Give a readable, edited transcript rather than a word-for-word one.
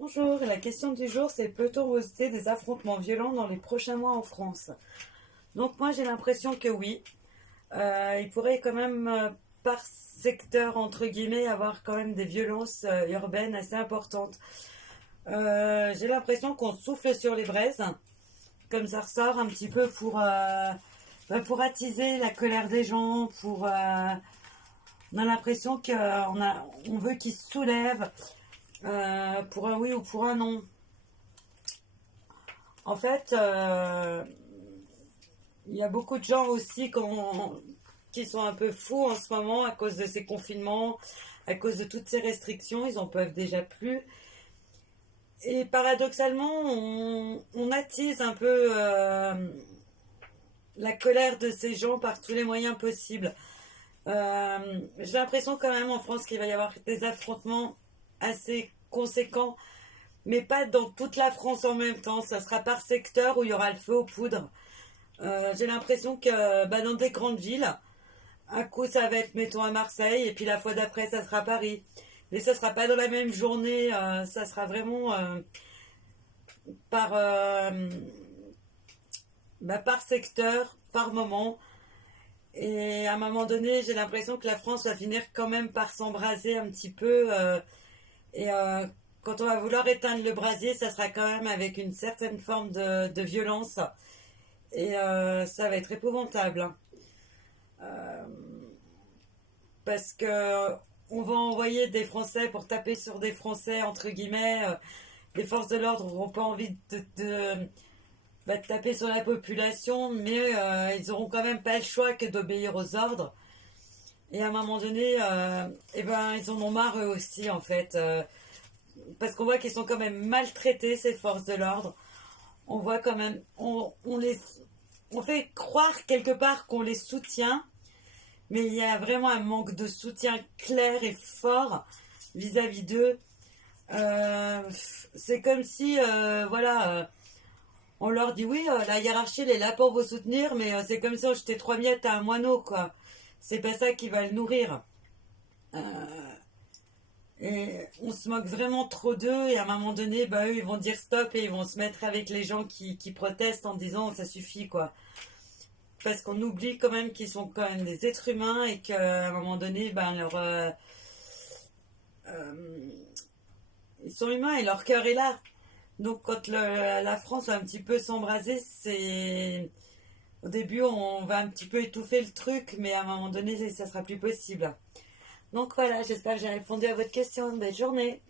Bonjour, la question du jour c'est peut-on éviter des affrontements violents dans les prochains mois en France? Donc moi j'ai l'impression que oui. Il pourrait quand même par secteur entre guillemets avoir quand même des violences urbaines assez importantes. J'ai l'impression qu'on souffle sur les braises, comme ça ressort un petit peu pour attiser la colère des gens, on a l'impression on veut qu'ils se soulèvent pour un oui ou pour un non. En fait, il y a beaucoup de gens aussi qui sont un peu fous en ce moment à cause de ces confinements, à cause de toutes ces restrictions, ils en peuvent déjà plus. Et paradoxalement, on attise un peu la colère de ces gens par tous les moyens possibles. J'ai l'impression quand même en France qu'il va y avoir des affrontements assez conséquents, mais pas dans toute la France en même temps. Ça sera par secteur où il y aura le feu aux poudres. J'ai l'impression que dans des grandes villes, un coup ça va être mettons à Marseille et puis la fois d'après ça sera Paris. Mais ça sera pas dans la même journée, ça sera vraiment par, par secteur, par moment. Et à un moment donné, j'ai l'impression que la France va finir quand même par s'embraser un petit peu. Et quand on va vouloir éteindre le brasier, ça sera quand même avec une certaine forme de violence. Et ça va être épouvantable, hein. Euh, Parce que on va envoyer des Français pour taper sur des Français, entre guillemets. Les forces de l'ordre n'auront pas envie de taper sur la population, mais ils auront quand même pas le choix que d'obéir aux ordres. Et à un moment donné, ils en ont marre eux aussi, en fait. Parce qu'on voit qu'ils sont quand même maltraités, ces forces de l'ordre. On voit quand même. On fait croire quelque part qu'on les soutient, mais il y a vraiment un manque de soutien clair et fort vis-à-vis d'eux. Euh, c'est comme si, on leur dit oui, la hiérarchie elle est là pour vous soutenir, mais c'est comme si on jetait trois miettes à un moineau, quoi. C'est pas ça qui va le nourrir. Euh, et on se moque vraiment trop d'eux, et à un moment donné, eux, ils vont dire stop et ils vont se mettre avec les gens qui protestent en disant ça suffit, quoi. Parce qu'on oublie quand même qu'ils sont quand même des êtres humains et qu'à un moment donné, euh, ils sont humains et leur cœur est là. Donc quand la France va un petit peu s'embraser, c'est au début on va un petit peu étouffer le truc, mais à un moment donné ça sera plus possible. Donc voilà, j'espère que j'ai répondu à votre question. Belle journée.